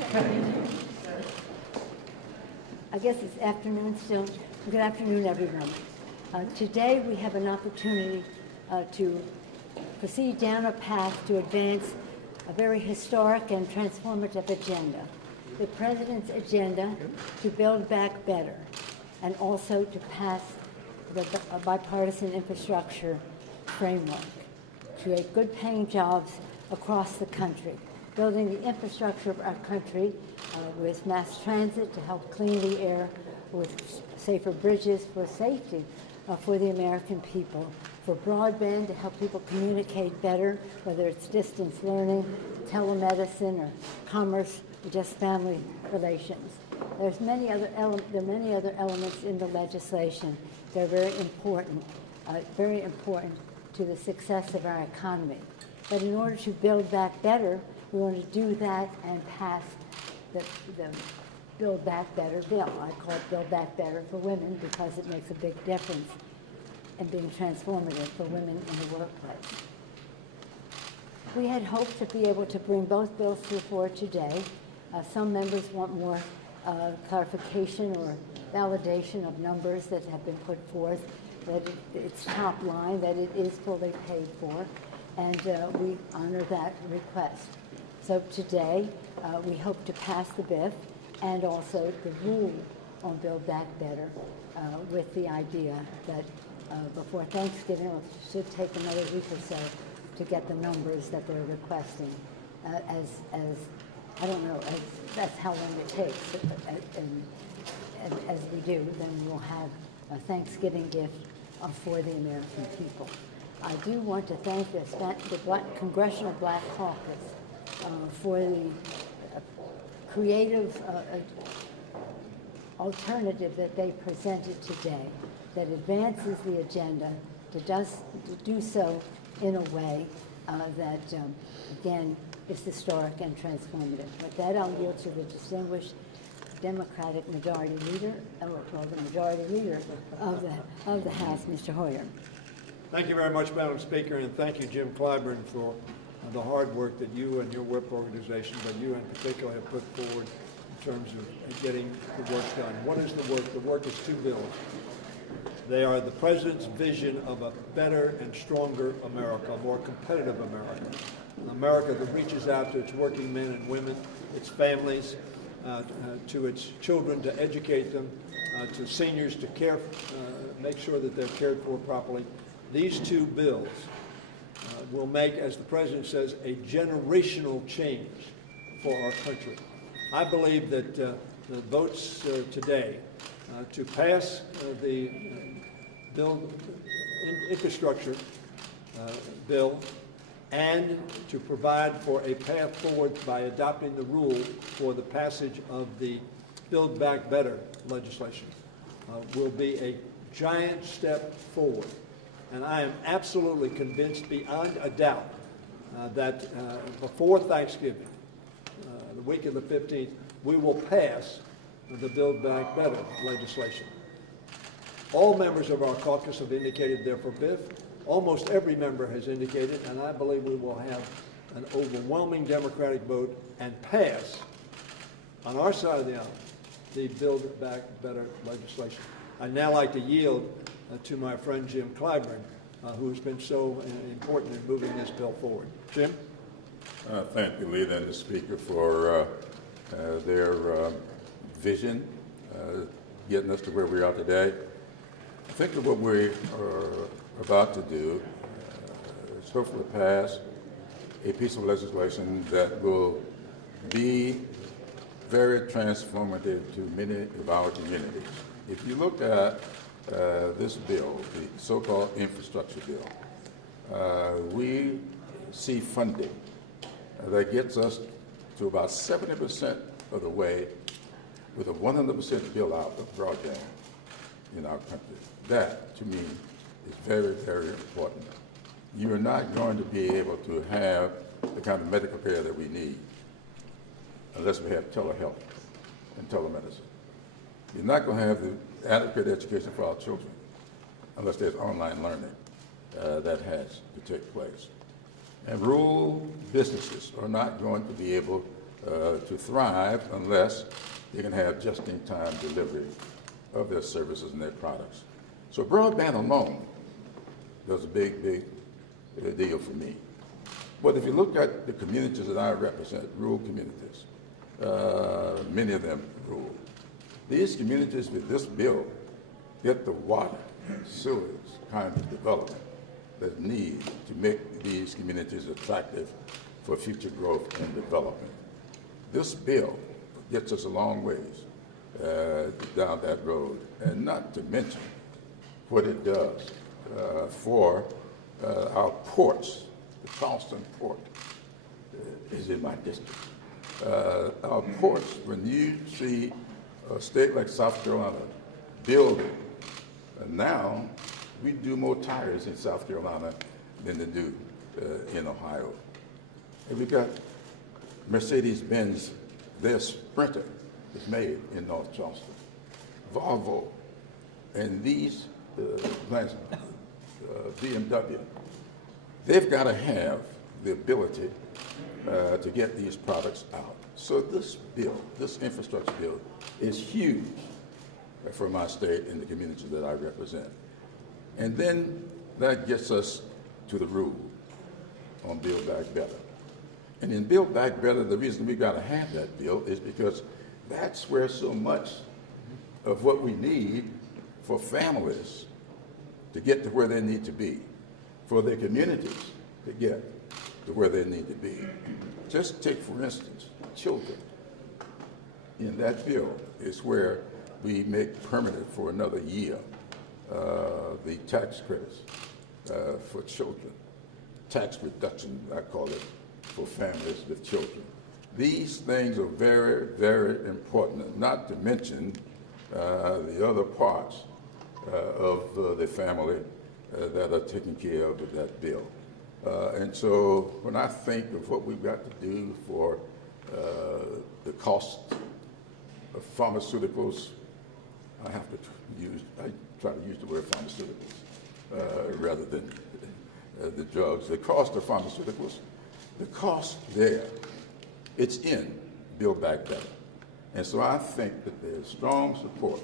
I guess it's afternoon still. Good afternoon, everyone. Today we have an opportunity to proceed down a path to advance a very historic and transformative agenda. The President's agenda to build back better and also to pass a bipartisan infrastructure framework, create good-paying jobs across the country, building the infrastructure of our country with mass transit to help clean the air, with safer bridges for safety for the American people, for broadband to help people communicate better, whether it's distance learning, telemedicine, or commerce, or just family relations. There are many other elements in the legislation that are very important to the success of our economy. But in order to build back better, we want to do that and pass the Build Back Better bill. I call it Build Back Better for women because it makes a big difference in being transformative for women in the workplace. We had hoped to be able to bring both bills to the floor today. Some members want more clarification or validation of numbers that have been put forth, that it's top line, that it is fully paid for, and we honor that request. So today, we hope to pass the BIF and also the rule on Build Back Better with the idea that before Thanksgiving, it should take another week or so to get the numbers that they're requesting. I don't know, that's how long it takes. And as we do, then we'll have a Thanksgiving gift for the American people. I do want to thank the Congressional Black Caucus for the creative alternative that they presented today that advances the agenda, to do so in a way that, again, is historic and transformative. With that, I'll yield to the distinguished Democratic Majority Leader, the Majority Leader of the House, Mr. Hoyer. Thank you very much, Madam Speaker, and thank you, Jim Clyburn, for the hard work that you and your whip organization, but you in particular, have put forward in terms of getting the work done. What is the work? The work is two bills. They are the President's vision of a better and stronger America, a more competitive America, an America that reaches out to its working men and women, its families, to its children, to educate them, to seniors, to make sure that they're cared for properly. These two bills will make, as the President says, a generational change for our country. I believe that the votes today to pass the infrastructure bill and to provide for a path forward by adopting the rule for the passage of the Build Back Better legislation will be a giant step forward. And I am absolutely convinced beyond a doubt that before Thanksgiving, the week of the 15th, we will pass the Build Back Better legislation. All members of our caucus have indicated they're for BIF. Almost every member has indicated, and I believe we will have an overwhelming Democratic vote and pass, on our side of the aisle, the Build Back Better legislation. I'd now like to yield to my friend Jim Clyburn, who has been so important in moving this bill forward. Jim? Thank you, Leader and the Speaker, for their vision, getting us to where we are today. I think that what we are about to do is hopefully pass a piece of legislation that will be very transformative to many of our communities. If you look at this bill, the so-called infrastructure bill, we see funding that gets us to about 70% of the way with a 100% build out of broadband in our country. That, to me, is very, very important. You are not going to be able to have the kind of medical care that we need unless we have telehealth and telemedicine. You're not going to have the adequate education for our children unless there's online learning that has to take place. And rural businesses are not going to be able to thrive unless they can have just-in-time delivery of their services and their products. So broadband alone was a big, big deal for me. But if you look at the communities that I represent, rural communities, many of them rural, these communities with this bill get the water, sewage kind of development that need to make these communities attractive for future growth and development. This bill gets us a long ways down that road, and not to mention what it does for our ports. The Charleston port is in my district. Our ports, when you see a state like South Carolina building, now we do more tires in South Carolina than they do in Ohio. And we've got Mercedes-Benz, their Sprinter is made in North Charleston. Volvo, and these plants, BMW, they've got to have the ability to get these products out. So this bill, this infrastructure bill, is huge for my state and the community that I represent. And then that gets us to the rule on Build Back Better. And in Build Back Better, the reason we got to have that bill is because that's where so much of what we need for families to get to where they need to be, for their communities to get to where they need to be. Just take, for instance, children. In that bill is where we make permanent for another year the tax credits for children, tax reduction, I call it, for families with children. These things are very, very important, not to mention the other parts of the family that are taken care of with that bill. And so when I think of what we've got to do for the cost of pharmaceuticals, I try to use the word pharmaceuticals rather than the drugs. The cost of pharmaceuticals, the cost there, it's in Build Back Better. And so I think that there's strong support,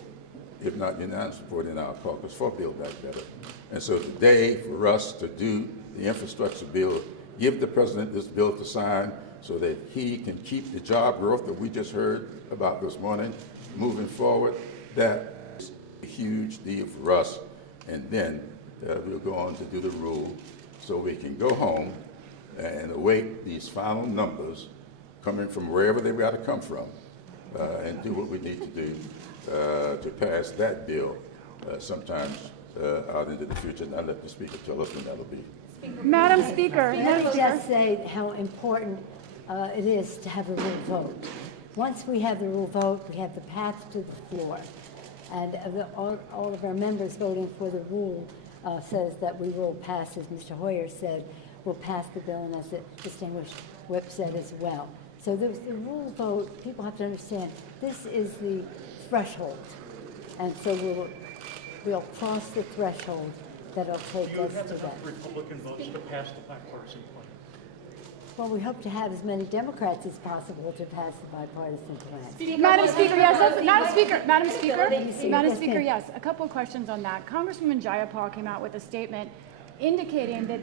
if not unanimous support in our caucus for Build Back Better. And so today, for us to do the infrastructure bill, give the president this bill to sign so that he can keep the job growth that we just heard about this morning moving forward, that is a huge deal for us. And then we'll go on to do the rule so we can go home and await these final numbers coming from wherever they've got to come from and do what we need to do to pass that bill sometimes out into the future. And I'll let the speaker tell us when that'll be. Madam Speaker. Let me just say how important it is to have a rule vote. Once we have the rule vote, we have the path to the floor. And all of our members voting for the rule says that we will pass, as Mr. Hoyer said, we'll pass the bill, and as the distinguished whip said as well. So the rule vote, people have to understand, this is the threshold. And so we'll cross the threshold that'll take us to that. Do you have enough Republican votes to pass the bipartisan plan? Well, we hope to have as many Democrats as possible to pass the bipartisan plan. Madam Speaker, yes. Madam Yes, Speaker, yes. A couple of questions on that. Congresswoman Jayapal came out with a statement indicating that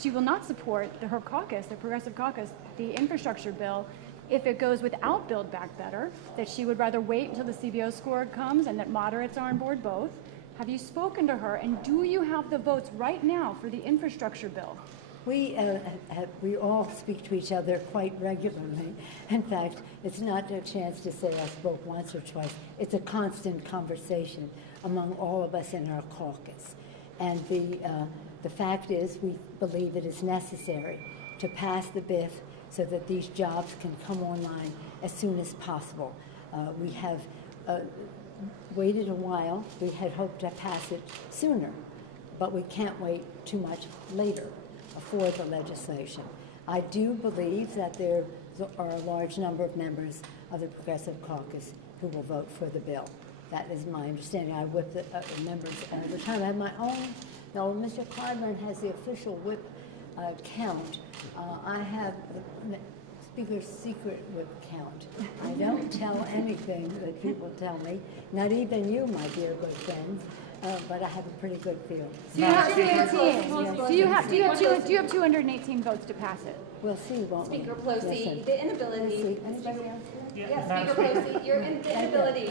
she will not support her caucus, the Progressive Caucus, the infrastructure bill, if it goes without Build Back Better, that she would rather wait until the CBO score comes and that moderates are on board both. Have you spoken to her, and do you have the votes right now for the infrastructure bill? We all speak to each other quite regularly. In fact, it's not a chance to say I spoke once or twice. It's a constant conversation among all of us in our caucus. And the fact is, we believe it is necessary to pass the BIF so that these jobs can come online as soon as possible. We have waited a while. We had hoped to pass it sooner, but we can't wait too much later for the legislation. I do believe that there are a large number of members of the Progressive Caucus who will vote for the bill. That is my understanding. I whip the members at the time. I have my own. No, Mr. Clyburn has the official whip count. I have Speaker's secret would count. I don't tell anything that people tell me, not even you, my dear good friends, but I have a pretty good feel. So you have 218. Do you have 218 votes to pass it? We'll see, won't we? Speaker Pelosi, Listen. the inability. We'll see. Anybody else? Yeah, Speaker Pelosi, your inability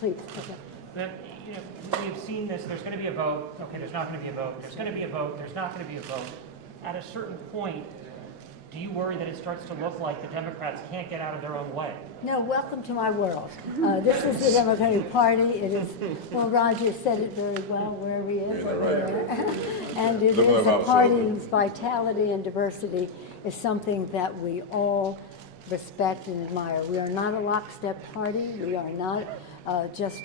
Please, okay. That, you know, we have seen this, there's going to be a vote, okay, there's not going to be a vote, there's going to be a vote, there's not going to be a vote. At a certain point, do you worry that it starts to look like the Democrats can't get out of their own way? No, welcome to my world. This is the Democratic Party. It is, well, Roger said it very well, where he is. And it is a party whose vitality and diversity is something that we all respect and admire. We are not a lockstep party. We are not just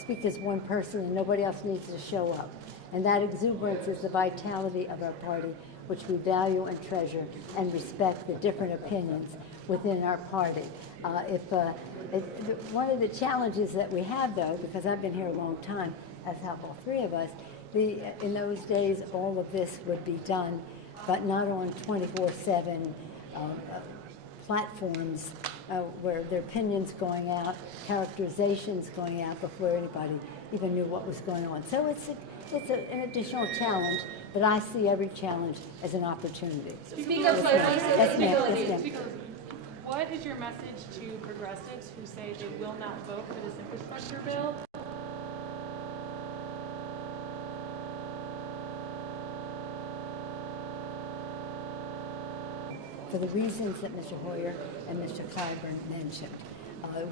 speak as one person and nobody else needs to show up. And that exuberance is the vitality of our party, which we value and treasure and respect the different opinions within our party. One of the challenges that we have, though, because I've been here a long time, as have all three of us, in those days all of this would be done, but not on 24/7 platforms where their opinions going out, characterizations going out before anybody even knew what was going on. So it's an additional challenge, but I see every challenge as an opportunity. Speaker Pelosi, Yes, ma'am. What is your message to progressives who say they will not vote for this infrastructure bill? For the reasons that Mr. Hoyer and Mr. Clyburn mentioned.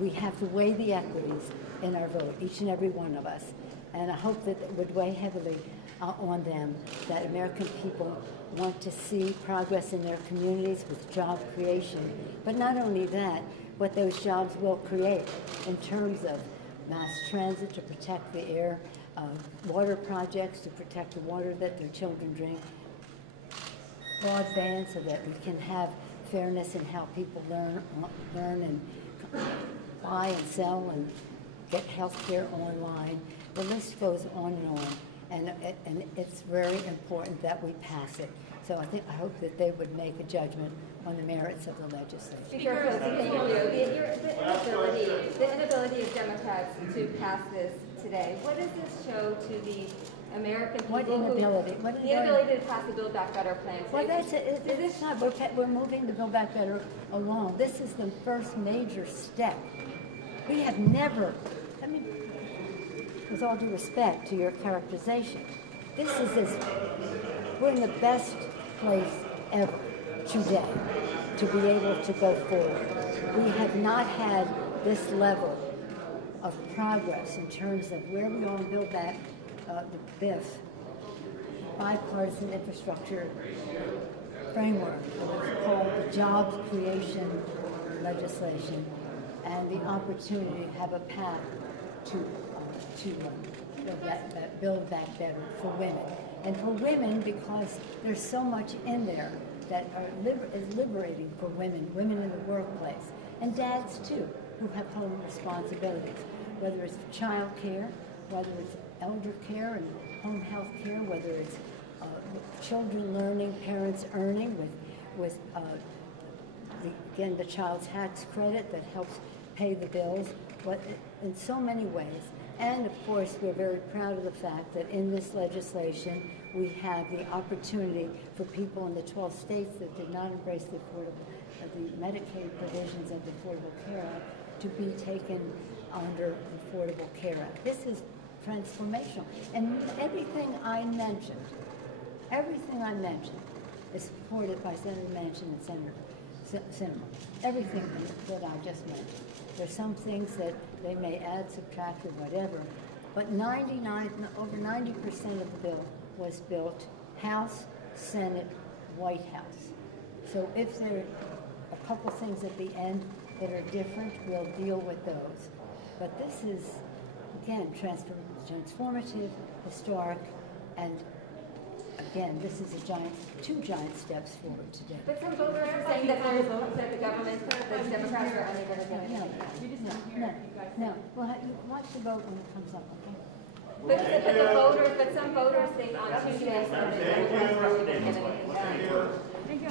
We have to weigh the equities in our vote, each and every one of us. And I hope that it would weigh heavily on them, that American people want to see progress in their communities with job creation. But not only that, what those jobs will create in terms of mass transit to protect the air, water projects to protect the water that their children drink, broadband so that we can have fairness in how people learn and buy and sell and get health care online. The list goes on and on, and it's very important that we pass it. So I hope that they would make a judgment on the merits of the legislation. Speaker Pelosi, the inability of Democrats to pass this today, what does this show to the American people? What inability? The inability to pass the Build Back Better plan. Well, it's not. We're moving the Build Back Better along. This is the first major step. We have never, I mean, with all due respect to your characterization, we're in the best place ever today to be able to go forward. We have not had this level of progress in terms of where we want to build back the BIF, bipartisan infrastructure framework, what's called the Jobs Creation legislation, and the opportunity to have a path to build back better for women. And for women, because there's so much in there that is liberating for women in the workplace, and dads too, who have home responsibilities, whether it's child care, whether it's elder care and home health care, whether it's children learning, parents earning with the child tax credit that helps pay the bills, but in so many ways. And of course, we're very proud of the fact that in this legislation, we have the opportunity for people in the 12 states that did not embrace the Medicaid provisions of the Affordable Care Act to be taken under the Affordable Care Act. This is transformational. And everything I mentioned is supported by Senator Manchin and Senator Sinema. Everything that I just mentioned. There's some things that they may add, subtract, or whatever, but over 90% of the bill was built House, Senate, White House. So if there are a couple things at the end that are different, we'll deal with those. But this is, again, transformative, historic, and again, this is two giant steps forward today. But some voters are saying that the government, the Democrats are unable to get it. No. Well, you watch the vote when it comes up, okay? But some voters think on Tuesday that the Democrats are unable to get anything done. Thank you.